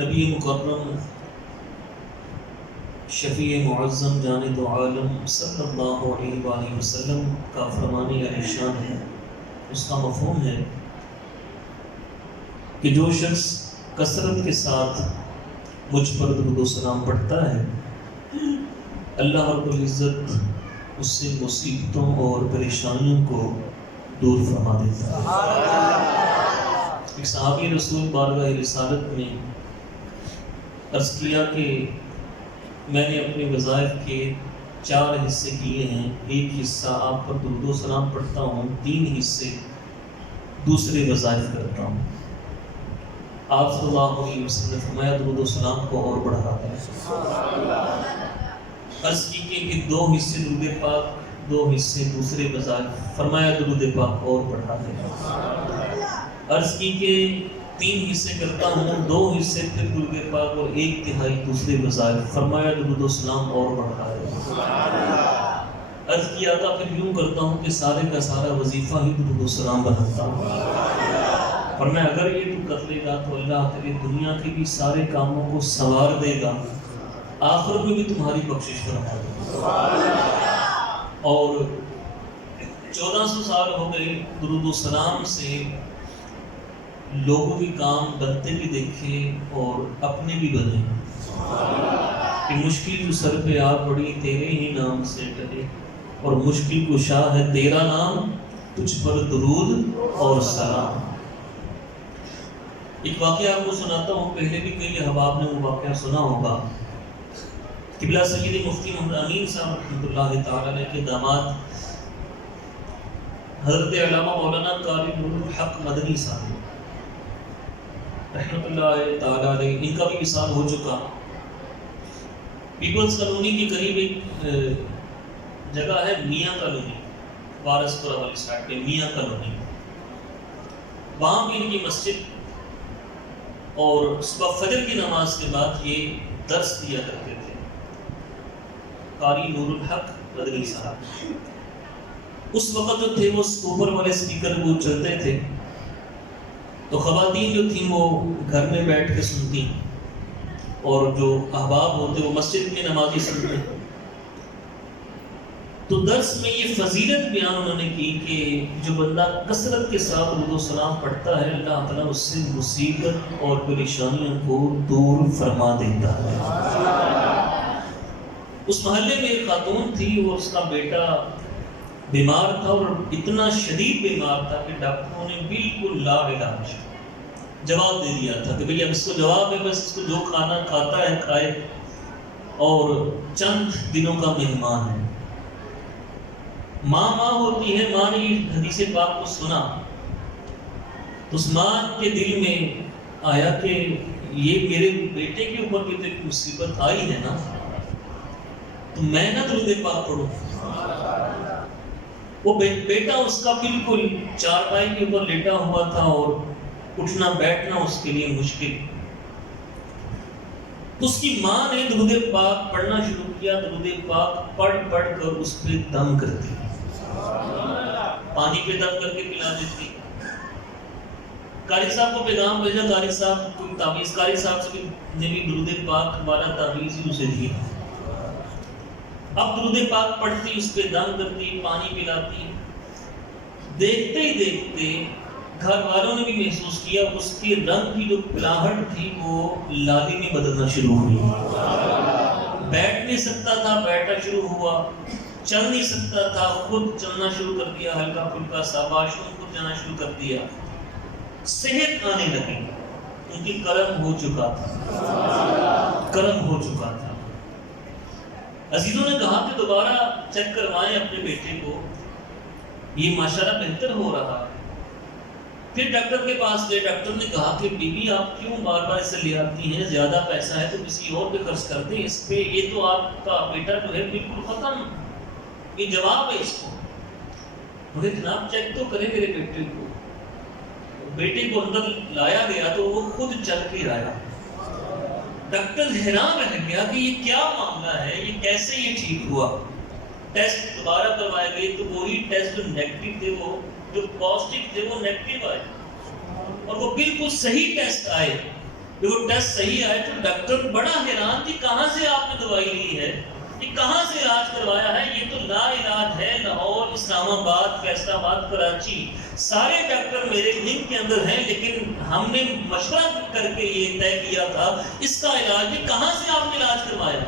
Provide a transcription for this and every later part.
نبی مکرم شفیع معظم جانب عالم صلی اللہ علیہ وآلہ وسلم کا فرمان عالیشان ہے، اس کا مفہوم ہے کہ جو شخص کثرت کے ساتھ مجھ پر درود و سلام پڑھتا ہے، اللہ رب العزت اس سے مصیبتوں اور پریشانیوں کو دور فرما دیتا ہے۔ ایک صحابی رسول بارگاہ رسالت میں عرض کیا کہ میں نے اپنے وظائف کے 4 حصے کیے ہیں، ایک حصہ آپ پر درود و سلام پڑھتا ہوں، 3 حصے دوسرے وظائف کرتا ہوں۔ آپ صلی اللہ علیہ وسلم نے فرمایا درود و سلام کو اور بڑھا دیں۔ عرض کی کہ 2 حصے درود پاک، 2 حصے دوسرے وظائف، فرمایا درود پاک اور بڑھا دیں۔ عرض کی کہ 3 حصے کرتا ہوں، 2 حصے پھر درود پاک اور 1/3 دوسرے وظائف، فرمایا درود و سلام اور بڑھا دیں۔ عرض کیا تھا پھر یوں کرتا ہوں کہ سارے کا سارا وظیفہ ہی درود و سلام بناتا ہوں، ورنہ اگر یہ تو کر لے گا تو اللہ تیری دنیا کے بھی سارے کاموں کو سنوار دے گا، آخرت میں بھی تمہاری بخشش فرما دے گا۔ اور 1400 سال ہو گئے درود و سلام سے لوگوں کے کام بنتے بھی دیکھے اور اپنے بھی بنے، کہ مشکل جو سر پہ آ پڑی تیرے ہی نام سے ٹلے، اور مشکل کشا ہے تیرا نام، تجھ پر درود اور سلام۔ ایک واقعہ آپ کو سناتا ہوں، پہلے بھی کئی احباب نے وہ واقعہ سنا ہوگا۔ قبلہ سید مفتی محمد امین صاحب رحمۃ اللہ تعالی علیہ کے داماد حضرت علامہ مولانا قاری نور الحق مدنی صاحب رحمۃ اللہ تعالی علیہ، ان کا بھی وصال ہو چکا۔ پیپلز کالونی کے قریب ایک جگہ ہے میاں کالونی، وارث پورہ والی سائڈ پہ میاں کالونی، وہاں بھی ان کی مسجد، اور صبح فجر کی نماز کے بعد یہ درس دیا کرتے تھے قاری نور الحق مدنی صاحب۔ اس وقت جو تھے وہ اوپر والے اسپیکر وہ چلتے تھے، تو خواتین جو تھیں وہ گھر میں بیٹھ کے سنتی، اور جو احباب ہوتے وہ مسجد میں نمازی سنتے۔ تو درس میں یہ فضیلت بیان انہوں نے کی کہ جو بندہ کثرت کے ساتھ درود و سلام پڑھتا ہے، اللہ تعالیٰ اس سے مصیبت اور پریشانیوں کو دور فرما دیتا ہے۔ اس محلے میں ایک خاتون تھی اور اس کا بیٹا بیمار تھا، اور اتنا شدید بیمار تھا کہ ڈاکٹروں نے بالکل لا علاج جواب دے دیا تھا کہ بھئی اب اس کو جواب ہے، بس اس کو جو کھانا کھاتا ہے کھائے، اور چند دنوں کا مہمان ہے۔ ماں ہوتی ہے، ماں نے یہ حدیث پاک کو سنا تو اس ماں کے دل میں آیا کہ یہ میرے بیٹے کے اوپر بھی تو مصیبت آئی ہے نا، تو میں نہ درود پاک پڑھوں۔ وہ بیٹا اس کا بالکل چارپائی کے اوپر لیٹا ہوا تھا اور اٹھنا بیٹھنا اس کے لیے مشکل، تو اس کی ماں نے درود پاک پڑھنا شروع کیا، درود پاک پڑھ کر اس پہ دم کرتی، پانی پہ دم کر کے پلا دیتی۔ قاری صاحب کو پیغام بھیجا، قاری صاحب کوئی تعویذ، قاری صاحب سے نے بھی درود پاک والا تعویذ ہی اسے دی۔ اب درود پاک پڑھتی، اس پہ دم کرتی، پانی پلاتی، دیکھتے ہی دیکھتے گھر والوں نے بھی محسوس کیا اس کے رنگ کی جو پلاہٹ تھی وہ لالی میں بدلنا شروع ہوئی۔ بیٹھ نہیں سکتا تھا، بیٹھا شروع ہوا، چل نہیں سکتا تھا، خود چلنا شروع کر دیا، ہلکا پھلکا سا واش روم خود جانا شروع کر دیا، صحت آنے لگی، کیونکہ کرم ہو چکا تھا، کرم ہو چکا تھا۔ عزیزوں نے کہا کہ دوبارہ چیک کروائیں اپنے بیٹے کو، یہ ماشاءاللہ بہتر ہو رہا ہے۔ پھر ڈاکٹر کے پاس گئے، ڈاکٹر نے کہا کہ بی بی آپ کیوں بار بار اسے لے آتی ہیں، زیادہ پیسہ ہے تو کسی اور پہ خرچ کر دیں، اس پہ یہ تو آپ کا بیٹا جو ہے بالکل ختم، یہ جواب ہے اس کو۔ مجھے جناب چیک تو کریں میرے بیٹے کو۔ بیٹے کو اندر لایا گیا تو وہ خود چل کے آیا۔ ڈاکٹر حیران رہ گیا کہ یہ کیا معاملہ ہے، یہ کیسے یہ ٹھیک ہوا۔ ٹیسٹ دوبارہ کروائے گئے تو وہی ٹیسٹ جو نیگیٹو تھے، وہ جو پازیٹیو تھے وہ نیگیٹو آئے، اور وہ بالکل صحیح ٹیسٹ آئے دیکھو ٹیسٹ صحیح آئے تو ڈاکٹر بڑا حیران کہ کہاں سے آپ نے دوائی لی ہے، یہ کہاں سے علاج کروایا ہے، یہ تو لا علاج ہے، لاہور، اسلام آباد، فیصل آباد، کراچی، سارے ڈاکٹر میرے لنک کے اندر ہیں، لیکن ہم نے مشورہ کر کے یہ طے کیا تھا اس کا علاج نہیں، کہاں سے آپ نے علاج کروایا؟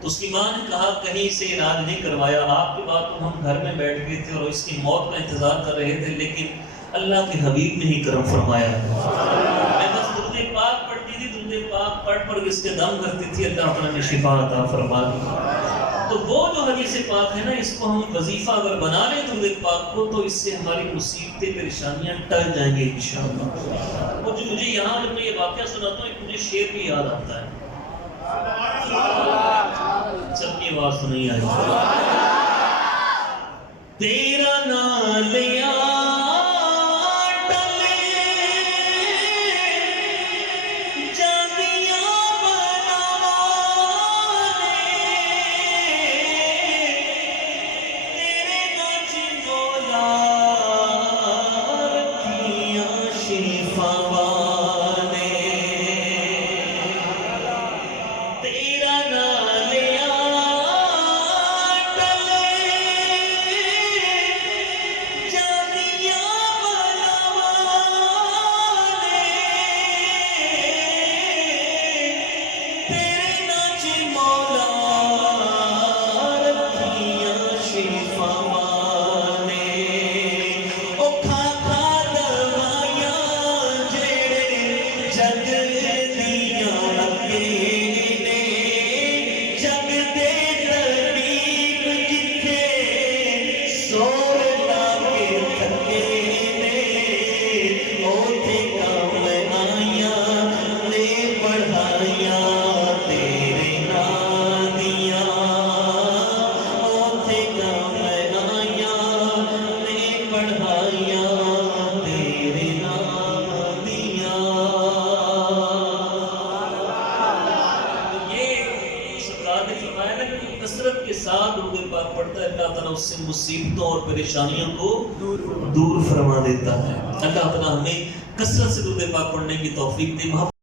تو اس کی ماں نے کہا کہیں سے علاج نہیں کروایا، آپ کے بعد تو ہم گھر میں بیٹھ گئے تھے اور اس کی موت کا انتظار کر رہے تھے، لیکن اللہ کے حبیب نے ہی کرم فرمایا۔ میں بس درود پاک پڑھتی تھی، درود پاک پڑھ کے اس کے دم کرتی تھی، اللہ تعالیٰ نے شفا عطا فرما دی۔ تو وہ جو حدیث پاک ہے نا، اس کو ہم وظیفہ اگر بنا لیں درود پاک کو، تو اس سے ہماری مصیبتیں پریشانیاں ٹل جائیں گے انشاءاللہ۔ اور جو مجھے یہاں جب میں یہ واقعہ سناتا ہوں، ایک مجھے شعر بھی یاد آتا ہے، سب کی آواز تو نہیں آئی۔ تیرا نام لیا کثرت کے ساتھ درود پاک پڑھتا ہے، اللہ تعالیٰ اس سے مصیبتوں اور پریشانیوں کو دور فرما دیتا ہے۔ اللہ تعالیٰ ہمیں کثرت سے درود پاک پڑھنے کی توفیق دے۔